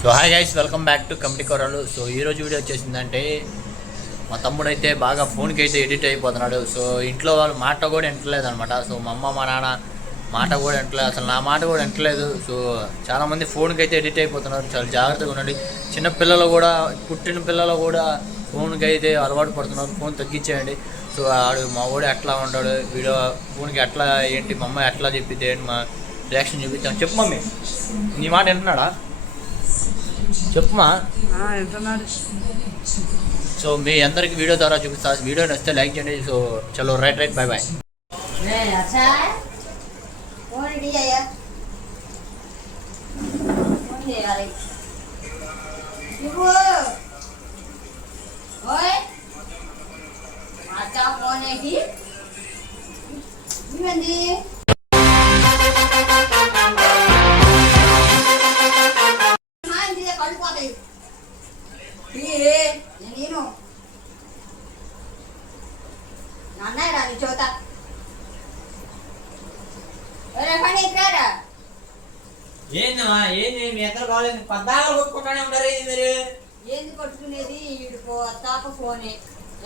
So hi guys, welcome back to committee కొరలు. So ఈరోజు video వచ్చేసిందంటే మా తమ్ముడు అయితే బాగా ఫోన్కి అయితే ఎడిట్ అయిపోతున్నాడు. సో ఇంట్లో వాళ్ళు మాట కూడా వింటలేదు అనమాట. సో మా అమ్మ మా నాన్న మాట కూడా వింటలేదు, అసలు నా మాట కూడా వింటలేదు. సో చాలామంది ఫోన్కి అయితే ఎడిట్ అయిపోతున్నారు. చాలా జాగ్రత్తగా ఉండండి. చిన్న పిల్లలు కూడా, పుట్టిన పిల్లలు కూడా ఫోన్కి అయితే అలవాటు పడుతున్నారు. ఫోన్ తగ్గించేయండి. సో ఆడు మా వాడు ఎట్లా ఉంటాడు, వీడియో ఫోన్కి ఎట్లా ఏంటి, మా అమ్మ ఎట్లా చెప్పితే మా రియాక్షన్ చూపించాను. చెప్పు మమ్మీ, నీ మాట వింటున్నాడా? చెప్పుమా. సో మీ అందరికి వీడియో ద్వారా చూపిస్తా. వీడియో నచ్చితే లైక్ చేయండి. సో చలో రైట్ బాయ్ బాయ్. నేను నాన్న రాని చోత ఏందమ్మా ఏంది మీ ఎక్కడ కాలేదు పద్దాగా కొట్టుకుంటానే ఉంటారు మీరు. ఏంది కొట్టుకునేది? వీడికో తాప ఫోనే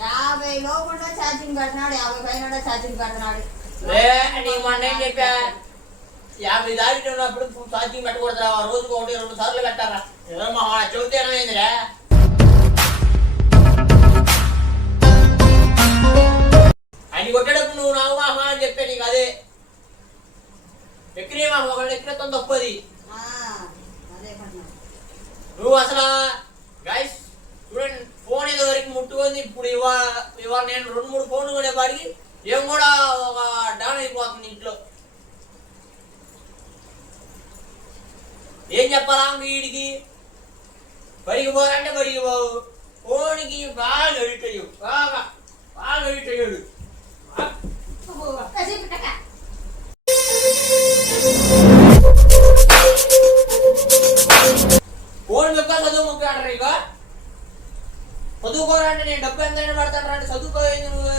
50 లోపల ఛార్జింగ్ కడుతున్నాడు, 50 పైన ఛార్జింగ్ కడుతున్నాడు. మొన్న ఏం చెప్పా, 50 దాటి ఉన్నప్పుడు ఛార్జింగ్ పెట్టకూడదురా, రోజుకు 1-2 సార్లు పెట్టారా? ఏమో చెబితే ఏమైందిరా? ఆయన కొట్టేటప్పుడు నువ్వు నాకు మాహా అని చెప్పే, నీకు అదే ఎక్కిరే మా ఒకళ్ళు ఎక్కిరతం తప్పది. నువ్వు అసలు గైస్ చూడండి, ఫోన్ ఏదో వరకు ముట్టుకుంది. ఇప్పుడు ఇవాళ నేను 2-3 ఫోన్లు కొనేవాడికి ఏం కూడా ఒక డాన్ అయిపోతుంది ఇంట్లో. ఏం చెప్పాలా వీడికి? బడికి పోవాలంటే బడికి పోవు, ఫోన్కి బాగా ఎడిట్ అయ్యు, బాగా ఎడిట్ అయ్యాడు. ఫోన్ యొక్క చదువు ముఖ్యం అంటారు. ఇక చదువుకోరంటే నేను డబ్బు ఎంతైనా పడతాను అంటే చదువుకోలేదు. నువ్వు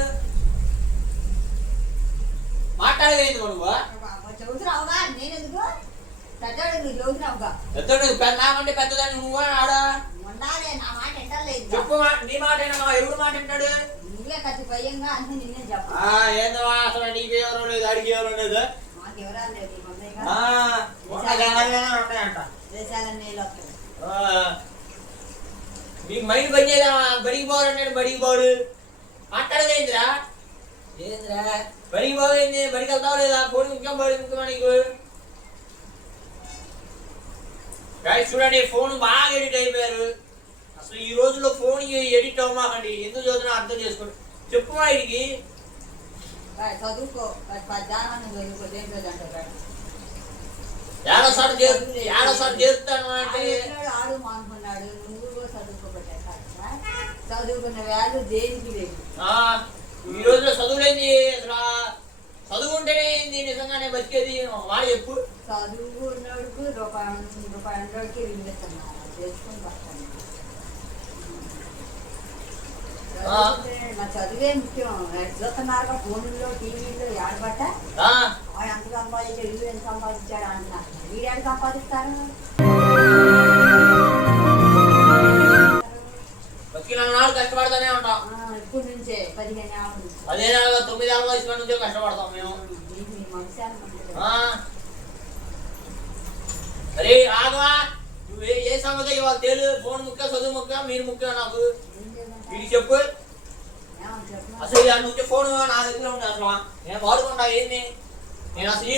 మాట్లాడలేదు. నువ్వు నాకంటే పెద్దదాన్ని నువ్వు ఆడ చెప్పు. నీ మాట ఎవరు మాట వింటాడు? ఏందమ్మా అసలు నీకెవరో లేదు, అడిగేవరో లేదు. ఉంటాయంట మీకు మైండ్ పని చేద్దామా? బడికి పోవాలంటే బడికి పోడు, మాట్లాడదేంద్రా? ఏంద్రా బడికి పోయింది? బడికి వెళ్తావు లేదా? ఫోన్ ముఖ్యం, బడి ముఖ్యమా నీకు? గాయస్ చూడండి, ఫోన్ బాగా ఎడిట్ అయిపోయారు. అసలు ఈ రోజుల్లో ఫోన్ ఎడిట్ అవ్వమాకండి. ఎందుకు చదువుతున్నా అర్థం చేసుకోండి. చెప్పు మా ఇడికి చదువుకో, ఏడోసారి చేరుతాను అంటే ఆడు మానుకున్నాడు. నువ్వు చదువుకున్న వాల్యూ దేనికి లేదు. ఈ రోజులో చదువులేంది? అసలు చదువు ఉంటేనే నిజంగానే బతికేది. వాడు చెప్పు. చదువు ఉన్నోడికి రూపాయలకి వినిపిస్తున్నారు, చేసుకుని పడతాను. నా చదువే ముఖ్యం. చూస్తున్నారు ఫోన్లో, టీవీలో ఆడబట్ట వాడు ఎంత సంపాదించాడు, ఇల్లు ఎంత సంపాదించాడు అంటున్నారు. వీడేడు సంపాదిస్తారు? కష్టపడతానే ఉంటాం. ఇప్పుడు నుంచే 15 ఏళ్ళ 9 ఏళ్ళ వయసు నుంచే కష్టపడతాం మేము. అరే ఆగవా, నువ్వు ఏ సంగతి ఇవాళ తేలు. ఫోన్ ముఖ్యం, చదువు ముఖ్యం, మీరు ముఖ్యం. నాకు వీడికి చెప్పు. అసలు నువ్వు ఫోన్ నా దగ్గర ఉంది. అసలు నేను వాడుకుంటా ఏంది? నేను అసలు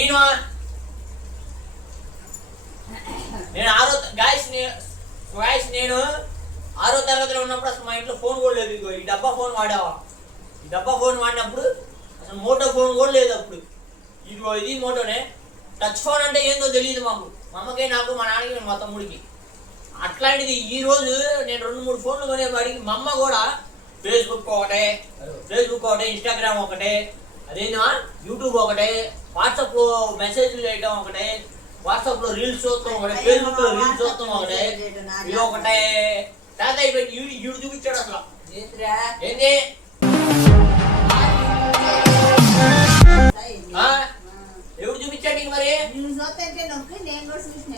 ఈయన నేను 6వ తరగతిలో ఉన్నప్పుడు అసలు మా ఇంట్లో ఫోన్ కూడా లేదు. ఇదిగో ఈ డబ్బా ఫోన్ వాడావా? ఈ డబ్బా ఫోన్ వాడినప్పుడు అసలు మోటో ఫోన్ కూడా లేదు అప్పుడు. ఇదిగో ఇది మోటోనే. టచ్ ఫోన్ అంటే ఏందో తెలియదు మాకు, మా అమ్మకే, నాకు, మా నాన్నకి, మా తమ్ముడికి. అట్లాంటిది ఈ రోజు నేను 2-3 ఫోన్లు కొనేవాడికి మా అమ్మ కూడా ఫేస్బుక్ ఒకటే, ఇన్స్టాగ్రామ్ ఒకటే, అదేనా యూట్యూబ్ ఒకటే, వాట్సాప్లో మెసేజ్లు చేయడం ఒకటే, వాట్సాప్లో రీల్స్ చూస్తాం ఒకటే, ఫేస్బుక్లో రీల్స్ చూస్తాం ఒకటే, ఇది ఒకటే. తాత ఈడు చూపించాడు అసలు. ఏంది ఎవరు చూపించాడు నీకు మరి? నువ్వు చూస్తే నొక్కి నేను కూడా చూసిన.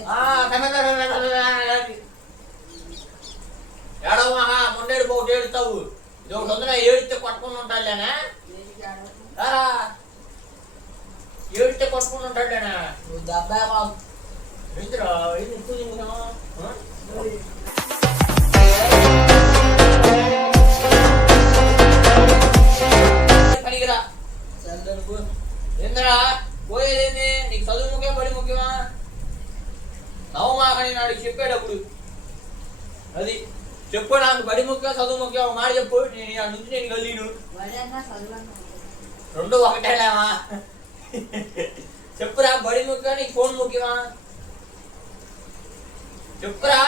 ఏడవమా మొండేడు పోటీ ఏడుతావు. ఇది ఒకటి వందల ఏడితే కొట్టుకుని ఉంటాడులేనా? ఏడితే కొట్టుకుని ఉంటాడులేనా? నువ్వు దెబ్బా బాబు ఏంటిరా ఇది ఎక్కువ తింటున్నావా? పనికిరా ఏంద్రా పోయేదేంది? నీకు చదువు ముఖ్యం బడి ముఖ్యమా? నవమాకని నాడు చెప్పేటప్పుడు అది చెప్పు, నాకు బడి ముఖ్యం చదువు ముఖ్యం ఒక మాట చెప్పు. నేను నుంచి నేను కలిను రెండు ఒకటేలేమా? చెప్పురా, బడి ముఖ్యం నీకు ఫోన్ ముఖ్యమా? చెప్పురా.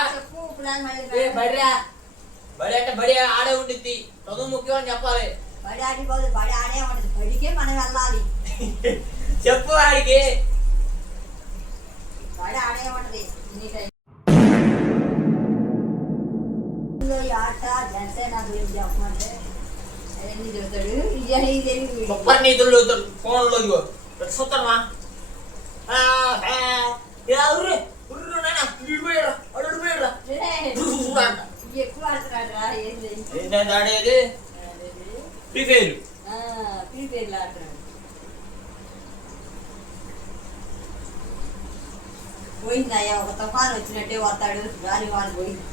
బడి అంటే బడి ఆడే ఉండిద్ది, చదువు ముఖ్యం అని చెప్పాలి. బడి ఆడిపోదు, బడి ఆడే ఉంటుంది. బడికే మనం వెళ్ళాలి. చెప్పు వాడికి. బడి ఆడే ఉంటది. ఆట జనసేన గురించి చెప్పమంటే అవన్నీ చెబుతాడు. గొప్ప నీతులు చదువుతాడు ఫోన్లో. ఇగో చూస్తామా ఎక్కువ ఆడుతున్నాడు. ఏంటంటే ఆడేది ఫ్రీ ఫైర్. ఫ్రీ ఫైర్ ఆడుతున్నాడు. పోయిందయ్యా, ఒక తుఫాను వచ్చినట్టే వస్తాడు. గాలి వాళ్ళు పోయింది.